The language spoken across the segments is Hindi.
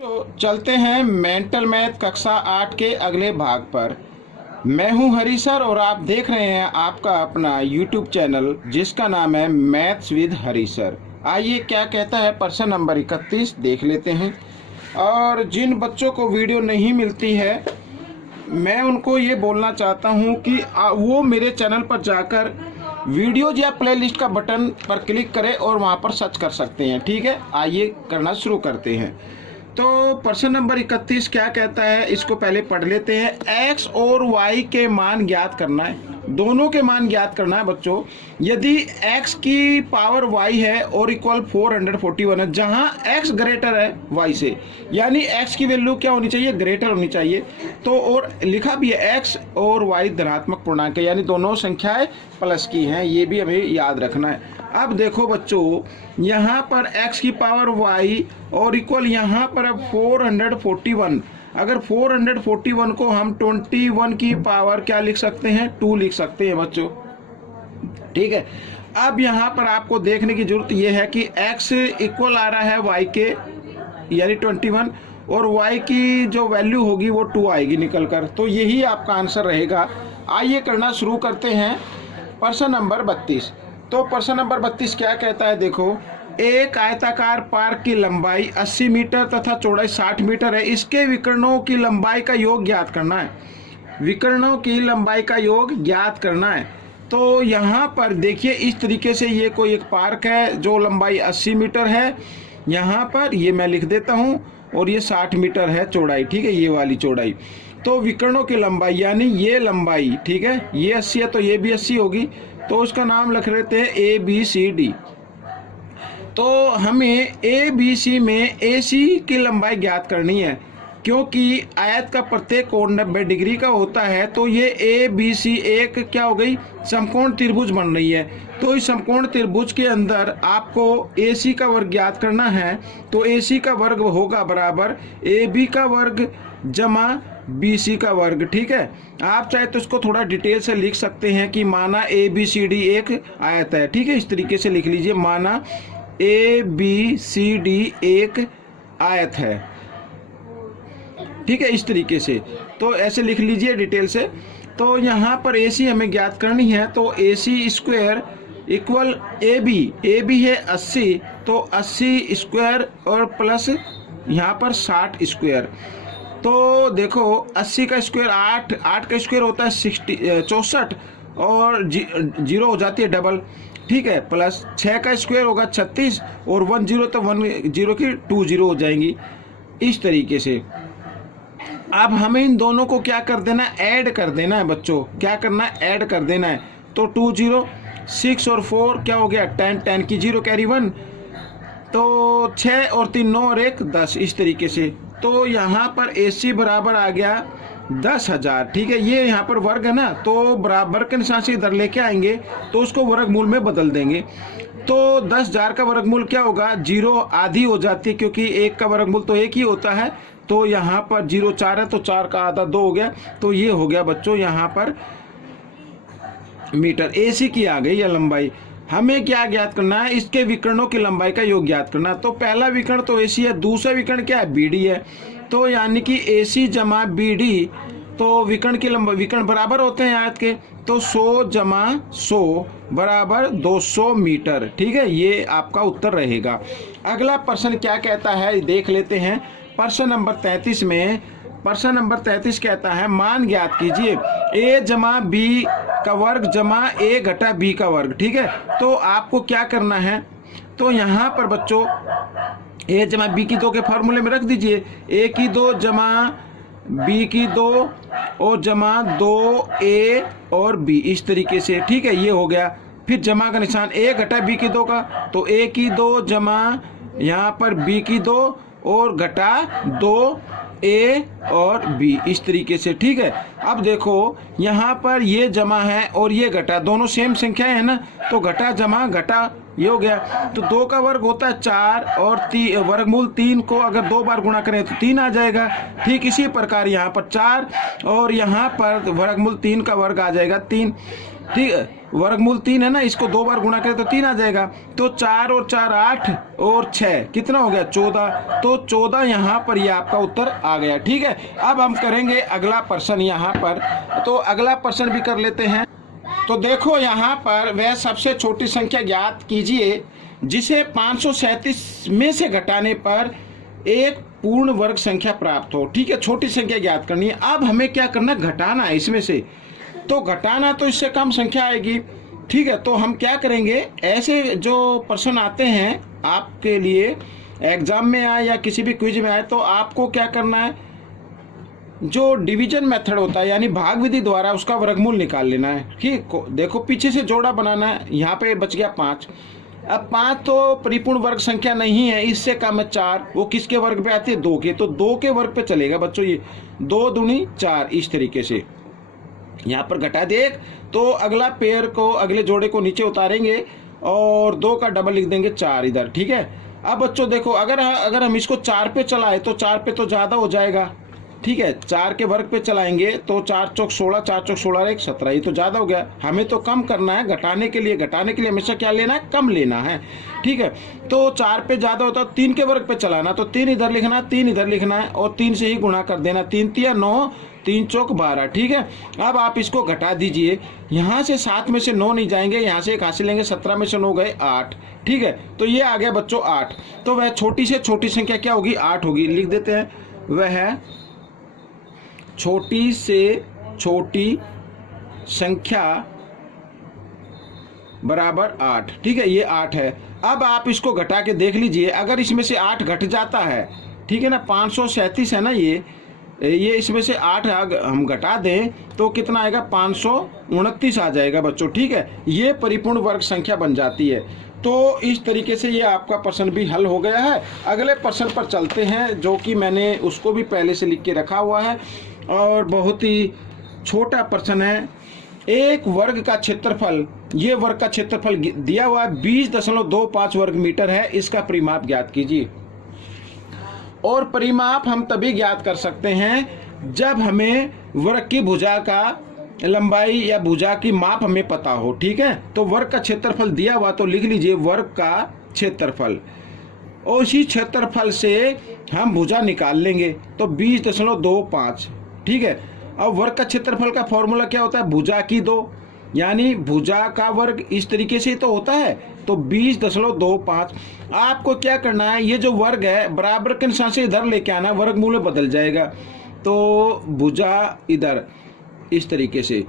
तो चलते हैं मेंटल मैथ कक्षा 8 के अगले भाग पर। मैं हूं हरी सर और आप देख रहे हैं आपका अपना यूट्यूब चैनल जिसका नाम है मैथ्स विद हरी सर। आइए क्या कहता है प्रश्न नंबर 31 देख लेते हैं। और जिन बच्चों को वीडियो नहीं मिलती है मैं उनको ये बोलना चाहता हूं कि वो मेरे चैनल पर जाकर वीडियोज या प्लेलिस्ट का बटन पर क्लिक करें और वहां पर सर्च कर सकते हैं। ठीक है, आइए करना शुरू करते हैं। तो प्रश्न नंबर 31 क्या कहता है, इसको पहले पढ़ लेते हैं। x और y के मान ज्ञात करना है, दोनों के मान ज्ञात करना है बच्चों। यदि x की पावर y है और इक्वल 441 है, जहां x ग्रेटर है y से, यानी x की वैल्यू क्या होनी चाहिए, ग्रेटर होनी चाहिए। तो और लिखा भी है x और y धनात्मक पूर्णांक है, यानी दोनों संख्याएं प्लस की हैं, ये भी हमें याद रखना है। अब देखो बच्चों, यहाँ पर x की पावर y और इक्वल यहाँ पर अब 441। अगर 441 को हम 21 की पावर क्या लिख सकते हैं, 2 लिख सकते हैं बच्चों। ठीक है, अब यहाँ पर आपको देखने की जरूरत यह है कि x इक्वल आ रहा है y के, यानी 21, और y की जो वैल्यू होगी वो 2 आएगी निकल कर। तो यही आपका आंसर रहेगा। आइए करना शुरू करते हैं प्रश्न नंबर 32। तो प्रश्न नंबर 32 क्या कहता है, देखो, एक आयताकार पार्क की लंबाई 80 मीटर तथा चौड़ाई 60 मीटर है। इसके विकर्णों की लंबाई का योग ज्ञात करना है। विकर्णों की लंबाई का योग ज्ञात करना है। तो यहाँ पर देखिए इस तरीके से ये कोई एक पार्क है जो लंबाई 80 मीटर है। यहाँ पर ये मैं लिख देता हूँ, और ये 60 मीटर है चौड़ाई। ठीक है, ये वाली चौड़ाई। तो विकर्णों की लंबाई यानी ये लंबाई, ठीक है, ये 80 है तो ये भी 80 होगी। तो उसका नाम लिख लेते हैं ABCD। तो हमें ABC में AC की लंबाई ज्ञात करनी है, क्योंकि आयत का प्रत्येक कोण 90 डिग्री का होता है। तो ये ABC एक क्या हो गई, समकोण त्रिभुज बन रही है। तो इस समकोण त्रिभुज के अंदर आपको AC का वर्ग ज्ञात करना है। तो AC का वर्ग होगा बराबर AB का वर्ग जमा BC का वर्ग। ठीक है, आप चाहे तो इसको थोड़ा डिटेल से लिख सकते हैं कि माना ABCD एक आयत है। ठीक है, इस तरीके से लिख लीजिए, माना ABCD एक आयत है। ठीक है, इस तरीके से तो ऐसे लिख लीजिए डिटेल से। तो यहाँ पर AC हमें ज्ञात करनी है। तो AC स्क्वायर इक्वल AB है 80, तो 80 स्क्वायर और प्लस यहाँ पर 60 स्क्वायर। तो देखो 80 का स्क्वायर 8 का स्क्वायर होता है 64, और जीरो हो जाती है डबल। ठीक है, प्लस 6 का स्क्वायर होगा 36, और 1 0 तो 1 0 की 2 0 हो जाएंगी। इस तरीके से अब हमें इन दोनों को क्या कर देना है, ऐड कर देना है बच्चों। क्या करना है, ऐड कर देना है। तो 2 0, 6 और 4 क्या हो गया 10, 10 की 0 कैरी 1, तो 6 और 3 9 और 1 10, इस तरीके से। तो यहाँ पर AC बराबर आ गया 10,000। ठीक है, ये यहाँ पर वर्ग है ना, तो बराबर के निशान से इधर लेके आएंगे तो उसको वर्गमूल में बदल देंगे। तो 10,000 का वर्गमूल क्या होगा, 0 आधी हो जाती है, क्योंकि 1 का वर्गमूल तो 1 ही होता है। तो यहाँ पर 0 4 है, तो 4 का आधा 2 हो गया। तो ये हो गया बच्चों यहाँ पर मीटर। AC की आ गई यह लंबाई। हमें क्या ज्ञात करना है, इसके विकर्णों की लंबाई का योग ज्ञात करना है। तो पहला विकर्ण तो AC है, दूसरा विकर्ण क्या है, BD है। तो यानी कि AC जमा BD, तो विकर्ण की लंबाई, विकर्ण बराबर होते हैं आयत के, तो 100 जमा 100 बराबर 200 मीटर। ठीक है, ये आपका उत्तर रहेगा। अगला प्रश्न क्या कहता है देख लेते हैं। प्रश्न नंबर 33 में, प्रश्न नंबर 33 कहता है, मान ज्ञात कीजिए A जमा B का वर्ग जमा A घटा B का वर्ग। ठीक है, तो आपको क्या करना है, तो यहाँ पर बच्चों A जमा B की 2 के फॉर्मूले में रख दीजिए, A की 2 जमा B की 2 और जमा 2A और B, इस तरीके से। ठीक है, ये हो गया। फिर जमा का निशान A घटा B की 2 का, तो A की 2 जमा यहाँ पर B की 2 और घटा 2A और B, इस तरीके से। ठीक है, अब देखो यहाँ पर ये जमा है और ये घटा, दोनों सेम संख्याएं है ना, तो घटा जमा घटा ये हो गया। तो 2 का वर्ग होता है 4, और वर्गमूल 3 को अगर 2 बार गुणा करें तो 3 आ जाएगा। ठीक इसी प्रकार यहाँ पर 4 और यहाँ पर वर्गमूल 3 का वर्ग आ जाएगा 3। ठीक है, वर्गमूल 3 है ना, इसको 2 बार गुणा करें तो 3 आ जाएगा। तो 4 और 4 8 और 6 कितना हो गया 14। तो 14 यहाँ पर ये आपका उत्तर आ गया। ठीक है, अब हम करेंगे अगला प्रश्न यहाँ पर। तो अगला प्रश्न भी कर लेते हैं। तो देखो यहाँ पर वह सबसे छोटी संख्या ज्ञात कीजिए जिसे 537 में से घटाने पर एक पूर्ण वर्ग संख्या प्राप्त हो। ठीक है, छोटी संख्या ज्ञात करनी है। अब हमें क्या करना, घटाना है इसमें से। तो घटाना तो इससे कम संख्या आएगी। ठीक है, तो हम क्या करेंगे, ऐसे जो प्रश्न आते हैं आपके लिए एग्जाम में आए या किसी भी क्विज में आए, तो आपको क्या करना है, जो डिवीजन मेथड होता है यानी भाग विधि द्वारा उसका वर्गमूल निकाल लेना है। ठीक, देखो पीछे से जोड़ा बनाना है। यहाँ पे बच गया 5। अब 5 तो परिपूर्ण वर्ग संख्या नहीं है, इससे कम है 4। वो किसके वर्ग पे आती है, 2 के। तो 2 के वर्ग पे चलेगा बच्चों, ये 2 दूनी 4 इस तरीके से। यहाँ पर घटा दे 1, तो अगला पेयर को, अगले जोड़े को नीचे उतारेंगे और 2 का डबल लिख देंगे 4 इधर। ठीक है, अब बच्चों देखो अगर हम इसको 4 पे चलाए तो 4 पे तो ज़्यादा हो जाएगा। ठीक है, 4 के वर्ग पे चलाएंगे तो 4 चौक 16, 4 चौक 16 1 17, ये तो ज़्यादा हो गया। हमें तो कम करना है, घटाने के लिए हमेशा क्या लेना है, कम लेना है। ठीक है, तो 4 पे ज़्यादा होता है 3 के वर्ग पे चलाना, तो 3 इधर लिखना, 3 इधर लिखना है और 3 से ही गुणा कर देना। 3 तिया 9, 3 चौक 12। ठीक है, अब आप इसको घटा दीजिए। यहाँ से 7 में से 9 नहीं जाएंगे, यहाँ से 1 हासिल लेंगे, 17 में से 9 गए 8। ठीक है, तो ये आ गया बच्चों 8। तो वह छोटी से छोटी संख्या क्या होगी, 8 होगी। लिख देते हैं, वह छोटी से छोटी संख्या बराबर 8। ठीक है, ये 8 है। अब आप इसको घटा के देख लीजिए, अगर इसमें से 8 घट जाता है, ठीक है ना, 537 है ना ये इसमें से 8 हम घटा दें तो कितना आएगा, 529 आ जाएगा बच्चों। ठीक है, ये परिपूर्ण वर्ग संख्या बन जाती है। तो इस तरीके से ये आपका प्रश्न भी हल हो गया है। अगले प्रश्न पर चलते हैं, जो कि मैंने उसको भी पहले से लिख के रखा हुआ है और बहुत ही छोटा प्रश्न है। एक वर्ग का क्षेत्रफल, ये वर्ग का क्षेत्रफल दिया हुआ है 20.25 वर्ग मीटर है। इसका परिमाप ज्ञात कीजिए। और परिमाप हम तभी ज्ञात कर सकते हैं जब हमें वर्ग की भुजा का लंबाई या भुजा की माप हमें पता हो। ठीक है, तो वर्ग का क्षेत्रफल दिया हुआ, तो लिख लीजिए वर्ग का क्षेत्रफल, और इसी क्षेत्रफल से हम भुजा निकाल लेंगे तो 20.25। ठीक है, अब वर्ग का क्षेत्रफल का फॉर्मूला क्या होता है, भुजा की 2, यानी भुजा का वर्ग इस तरीके से तो होता है। तो 20.25 आपको क्या करना है, ये जो वर्ग है बराबर के निशान से इधर लेके आना, वर्गमूल में बदल जाएगा। तो भुजा इधर इस तरीके से।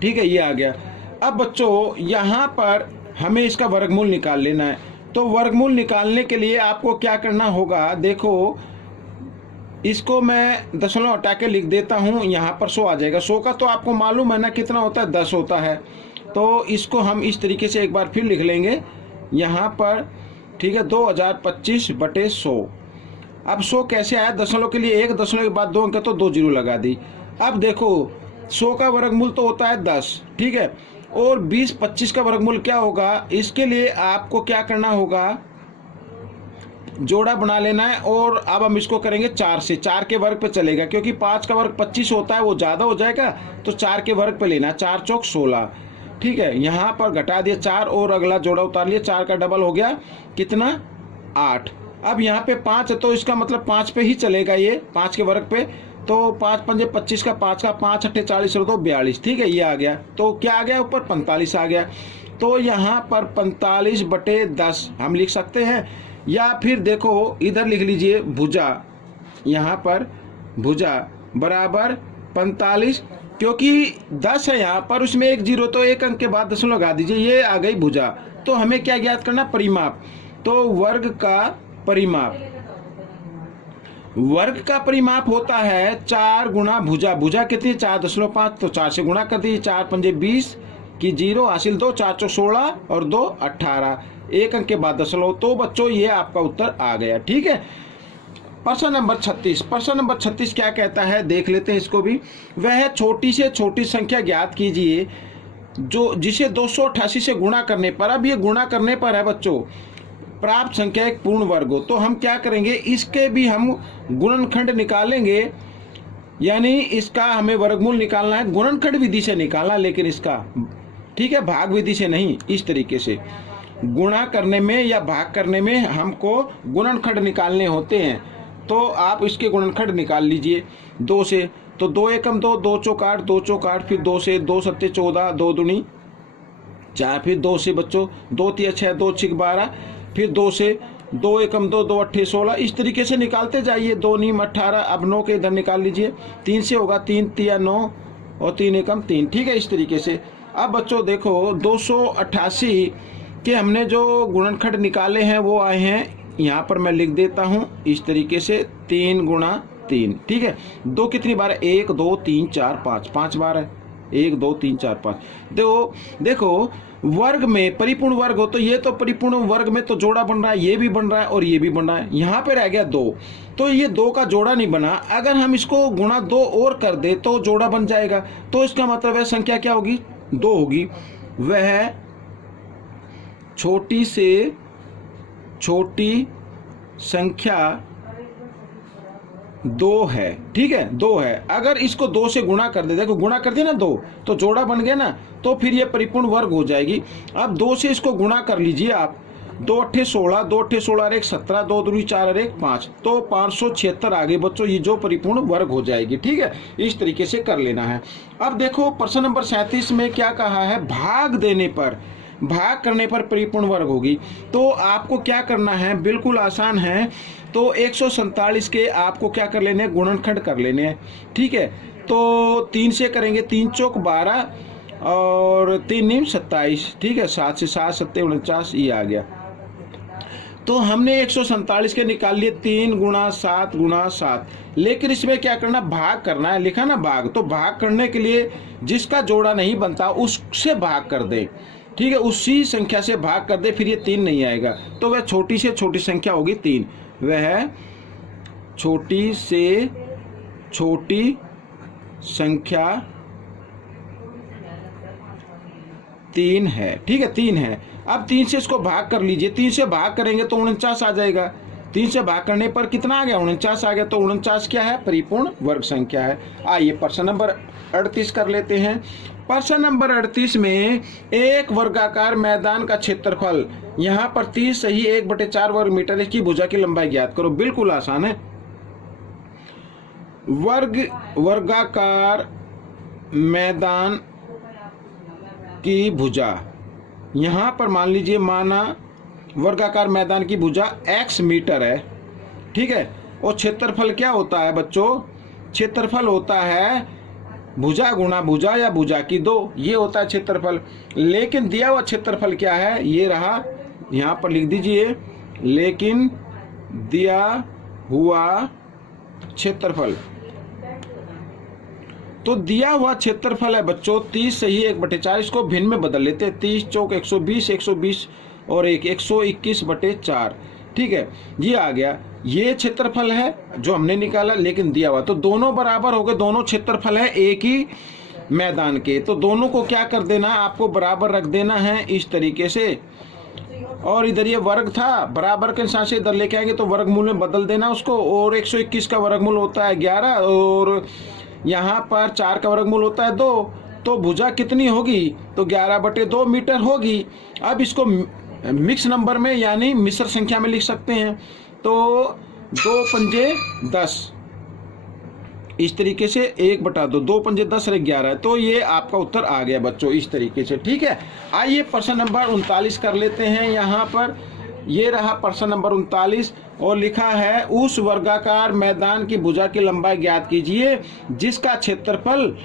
ठीक है, ये आ गया। अब बच्चों यहाँ पर हमें इसका वर्गमूल निकाल लेना है। तो वर्गमूल निकालने के लिए आपको क्या करना होगा, देखो इसको मैं दशमलव हटा के लिख देता हूँ, यहाँ पर 100 आ जाएगा। 100 का तो आपको मालूम है ना कितना होता है, 10 होता है। तो इसको हम इस तरीके से एक बार फिर लिख लेंगे यहाँ पर। ठीक है, 2025/100। अब 100 कैसे आया, दशमलव के लिए 1, दशमलव के बाद 2 अंक, तो 2 जीरो लगा दी। अब देखो 100 का वर्गमूल तो होता है 10। ठीक है, और 20-25 का वर्गमूल क्या होगा, इसके लिए आपको क्या करना होगा, जोड़ा बना लेना है। और अब हम इसको करेंगे 4 से, 4 के वर्ग पे चलेगा, क्योंकि 5 का वर्ग 25 होता है, वो ज़्यादा हो जाएगा, तो 4 के वर्ग पे लेना, 4 चौक 16। ठीक है, यहाँ पर घटा दिया 4 और अगला जोड़ा उतार लिया, 4 का डबल हो गया कितना, 8। अब यहाँ पे 5 है तो इसका मतलब 5 पे ही चलेगा, ये 5 के वर्ग पे। तो 5 पंजे 25 का, 5 का 5 अट्ठे 40 और 2 42। ठीक है, ये आ गया। तो क्या आ गया ऊपर, 45 आ गया। तो यहाँ पर 45/10 हम लिख सकते हैं, या फिर देखो इधर लिख लीजिए भुजा, यहाँ पर भुजा बराबर 45, क्योंकि 10 है यहाँ पर, उसमें 1 जीरो, तो 1 अंक के बाद दशमलव लगा दीजिए, ये आ गई भुजा। तो हमें क्या ज्ञात करना, परिमाप। तो वर्ग का परिमाप, वर्ग का परिमाप होता है 4 गुणा भुजा। भुजा कितनी, 4.5, तो 4 से गुणा कर दीजिए, 4 पंजे 20 की 0 हासिल 2, 4 चौक 16 और 2 18, 1 अंक के बाद दशमलव। तो बच्चों ये आपका उत्तर आ गया। ठीक है, प्रश्न नंबर 36। प्रश्न नंबर 36 क्या कहता है, देख लेते हैं इसको भी। वह छोटी से छोटी संख्या ज्ञात कीजिए जो जिसे 288 से गुणा करने पर, अब ये गुणा करने पर है बच्चों, प्राप्त संख्या एक पूर्ण वर्ग हो। तो हम क्या करेंगे, इसके भी हम गुणनखंड निकालेंगे यानी इसका हमें वर्गमूल निकालना है, गुणनखंड विधि से निकालना, लेकिन इसका, ठीक है, भाग विधि से नहीं। इस तरीके से गुणा करने में या भाग करने में हमको गुणनखंड निकालने होते हैं, तो आप इसके गुणनखंड निकाल लीजिए 2 से। तो 2 एकम 2, 2 चौक 8, 2 चौक 8, फिर 2 से 2 सत्ते 14, 2 दूनी 4, फिर 2 से बच्चों 2 तिया 6, 2 छिक 12, फिर 2 से 2 एकम 2, 2 अट्ठे 16, इस तरीके से निकालते जाइए। 2 नीम 18, अब 9 के इधर निकाल लीजिए। 3 से होगा 3 तिया 9 और 3 एकम 3, ठीक है, इस तरीके से। अब बच्चों देखो 288 के हमने जो गुणनखंड निकाले हैं वो आए हैं, यहाँ पर मैं लिख देता हूँ इस तरीके से, 3 गुणा 3, ठीक है। 2 कितनी बार है? 1 2 3 4 5, 5 बार है। 1 2 3 4 5। देखो वर्ग में परिपूर्ण वर्ग हो तो ये तो परिपूर्ण वर्ग में तो जोड़ा बन रहा है, ये भी बन रहा है और ये भी बन रहा है। यहाँ पे रह गया 2, तो ये 2 का जोड़ा नहीं बना। अगर हम इसको गुणा 2 और कर दे तो जोड़ा बन जाएगा। तो इसका मतलब है संख्या क्या होगी? 2 होगी। वह छोटी से छोटी संख्या 2 है, ठीक है, 2 है। अगर इसको 2 से गुणा कर दे, देखो गुणा कर दिया ना 2, तो जोड़ा बन गया ना, तो फिर ये परिपूर्ण वर्ग हो जाएगी। अब 2 से इसको गुणा कर लीजिए आप, 2 अट्ठे 16, 2 अट्ठे 16 और 1 17, 2 दूनी 4 और 1 5, तो 576 आ गई बच्चों, ये जो परिपूर्ण वर्ग हो जाएगी, ठीक है। इस तरीके से कर लेना है। अब देखो प्रश्न नंबर 37 में क्या कहा है? भाग देने पर, भाग करने पर परिपूर्ण वर्ग होगी। तो आपको क्या करना है? बिल्कुल आसान है। तो 147 के आपको क्या कर लेने हैं? गुणनखंड कर लेने हैं, ठीक है। तो 3 से करेंगे, 3 चौक 12 और 3 नीम 27, ठीक है। 7 से 7 सत्ते 49, ये आ गया। तो हमने 147 के निकाल लिए 3 गुणा 7 गुणा 7, लेकिन इसमें क्या करना? भाग करना है, लिखा ना भाग। तो भाग करने के लिए जिसका जोड़ा नहीं बनता उससे भाग कर दें, ठीक है, उसी संख्या से भाग कर दे, फिर ये 3 नहीं आएगा। तो वह छोटी से छोटी संख्या होगी 3। वह छोटी से छोटी संख्या 3 है, ठीक है, 3 है। अब 3 से इसको भाग कर लीजिए। 3 से भाग करेंगे तो 49 आ जाएगा। 3 से भाग करने पर कितना आ गया? 49 आ गया। तो 49 क्या है? परिपूर्ण वर्ग संख्या है। आइए प्रश्न नंबर 38 कर लेते हैं। प्रश्न नंबर 38 में एक वर्गाकार मैदान का क्षेत्रफल, यहाँ पर 30 सही 1/4 वर्ग मीटर, इसकी भुजा की लंबाई ज्ञात करो। बिल्कुल आसान है। वर्गाकार मैदान की भुजा, यहाँ पर मान लीजिए, माना वर्गाकार मैदान की भुजा x मीटर है, ठीक है। और क्षेत्रफल क्या होता है बच्चों? क्षेत्रफल होता है भुजा गुणा भुजा या भुजा की 2, ये होता है क्षेत्रफल। लेकिन दिया हुआ क्षेत्रफल क्या है? ये रहा, यहाँ पर लिख दीजिए, लेकिन दिया हुआ क्षेत्रफल। तो दिया हुआ क्षेत्रफल है बच्चों 30 सही 1/4, इसको भिन्न में बदल लेते हैं। 30 चौक 120, 120 और 1 121/4, ठीक है, ये आ गया। ये क्षेत्रफल है जो हमने निकाला, लेकिन दिया हुआ, तो दोनों बराबर हो गए। दोनों क्षेत्रफल है एक ही मैदान के, तो दोनों को क्या कर देना? आपको बराबर रख देना है इस तरीके से। और इधर ये वर्ग था, बराबर के साथ से इधर लेके आएंगे तो वर्गमूल में बदल देना उसको। और 121 का वर्गमूल होता है 11, और यहाँ पर 4 का वर्गमूल होता है 2, तो भुजा कितनी होगी? तो 11/2 मीटर होगी। अब इसको मिक्स नंबर में यानी मिश्र संख्या में लिख सकते हैं। तो 2 पंजे 10, इस तरीके से 1/2, 2 पंजे 10 और 11 है। तो ये आपका उत्तर आ गया बच्चों इस तरीके से, ठीक है। आइए प्रश्न नंबर 39 कर लेते हैं। यहाँ पर ये रहा प्रश्न नंबर 39 और लिखा है उस वर्गाकार मैदान की भुजा की लंबाई ज्ञात कीजिए जिसका क्षेत्रफल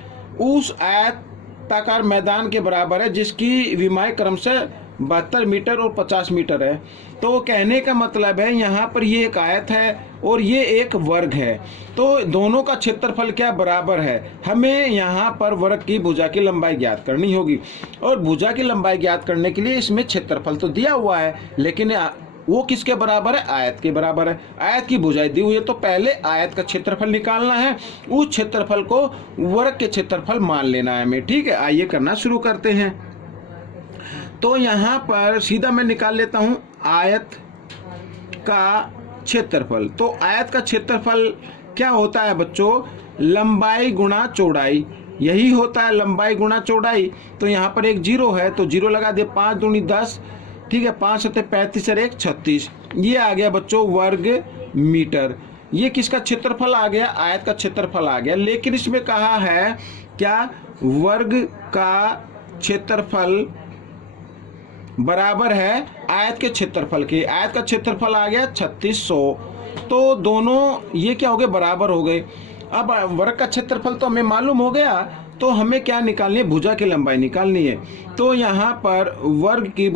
उस आयताकार मैदान के बराबर है जिसकी विमाएं क्रमशः 72 मीटर और 50 मीटर है। तो कहने का मतलब है यहाँ पर ये एक आयत है और ये एक वर्ग है, तो दोनों का क्षेत्रफल क्या बराबर है। हमें यहाँ पर वर्ग की भुजा की लंबाई ज्ञात करनी होगी, और भुजा की लंबाई ज्ञात करने के लिए इसमें क्षेत्रफल तो दिया हुआ है, लेकिन वो किसके बराबर है? आयत के बराबर है। आयत की भुजाएं दी हुई है, तो पहले आयत का क्षेत्रफल निकालना है, उस क्षेत्रफल को वर्ग के क्षेत्रफल मान लेना है हमें, ठीक है। आइए करना शुरू करते हैं। तो यहाँ पर सीधा मैं निकाल लेता हूँ आयत का क्षेत्रफल। तो आयत का क्षेत्रफल क्या होता है बच्चों, लंबाई गुणा चौड़ाई, यही होता है लंबाई गुणा चौड़ाई। तो यहाँ पर एक जीरो है तो जीरो लगा दिए, 5 दूनी 10, ठीक है, 5 सत्ते 35 और 1 36, ये आ गया बच्चों वर्ग मीटर। ये किसका क्षेत्रफल आ गया, आयत का क्षेत्रफल आ गया। लेकिन इसमें कहा है क्या, वर्ग का क्षेत्रफल बराबर है आयत के क्षेत्रफल के। आयत का क्षेत्रफल आ गया 3600, तो दोनों ये क्या हो गए, बराबर हो गए। अब वर्ग का क्षेत्रफल तो हमें मालूम हो गया, तो हमें क्या निकालनी है, भुजा की लंबाई निकालनी है। तो यहाँ पर वर्ग की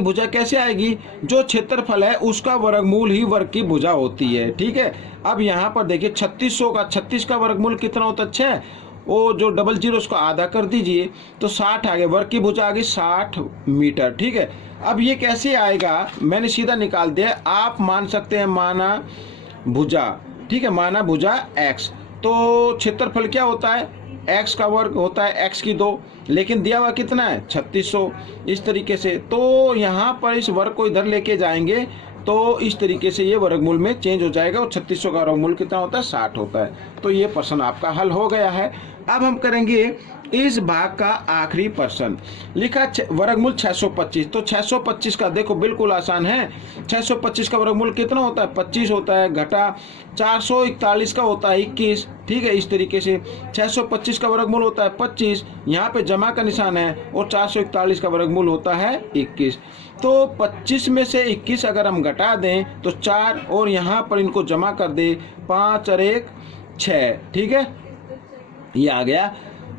भुजा कैसे आएगी, जो क्षेत्रफल है उसका वर्गमूल ही वर्ग की भुजा होती है, ठीक है। अब यहाँ पर देखिए 3600 का 36 का वर्गमूल कितना होता है, 6, वो जो डबल जीरो उसको आधा कर दीजिए तो 60 आ गया, वर्ग की भुजा आ गई 60 मीटर, ठीक है। अब ये कैसे आएगा, मैंने सीधा निकाल दिया। आप मान सकते हैं माना भुजा, ठीक है, माना भुजा x, तो क्षेत्रफल क्या होता है, x का वर्ग होता है x की 2, लेकिन दिया हुआ कितना है 3600, इस तरीके से। तो यहाँ पर इस वर्ग को इधर लेके जाएंगे तो इस तरीके से ये वर्गमूल में चेंज हो जाएगा, और 3600 का वर्गमूल कितना होता है, 60 होता है। तो ये प्रश्न आपका हल हो गया है। अब हम करेंगे इस भाग का आखिरी प्रश्न। लिखा वर्गमूल 625, तो 625 का देखो बिल्कुल आसान है। 625 का वर्गमूल कितना होता है, 25 होता है, घटा 441 का होता है 21, ठीक है। इस तरीके से 625 का वर्गमूल होता है 25, यहाँ पे जमा का निशान है, और 441 का वर्गमूल होता है 21। तो 25 में से 21 अगर हम घटा दें तो 4, और यहाँ पर इनको जमा कर दे, 5 और 1 6, ठीक है, ये आ गया,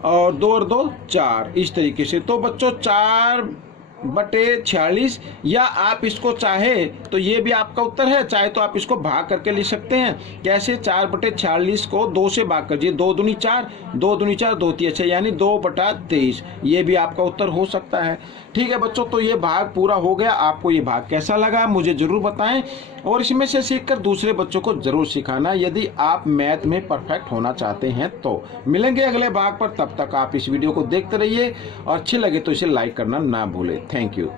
और 2 और 2 4, इस तरीके से। तो बच्चों 4/46, या आप इसको चाहे तो ये भी आपका उत्तर है, चाहे तो आप इसको भाग करके लिख सकते हैं। कैसे, 4/46 को 2 से भाग करिए, 2 दूनी 4, 2 दूनी 4, 2 3 6, यानी 2/23, ये भी आपका उत्तर हो सकता है, ठीक है बच्चों। तो ये भाग पूरा हो गया। आपको ये भाग कैसा लगा मुझे जरूर बताएं, और इसमें से सीखकर दूसरे बच्चों को जरूर सिखाना, यदि आप मैथ में परफेक्ट होना चाहते हैं तो। मिलेंगे अगले भाग पर, तब तक आप इस वीडियो को देखते रहिए, और अच्छी लगे तो इसे लाइक करना ना भूलें। Thank you.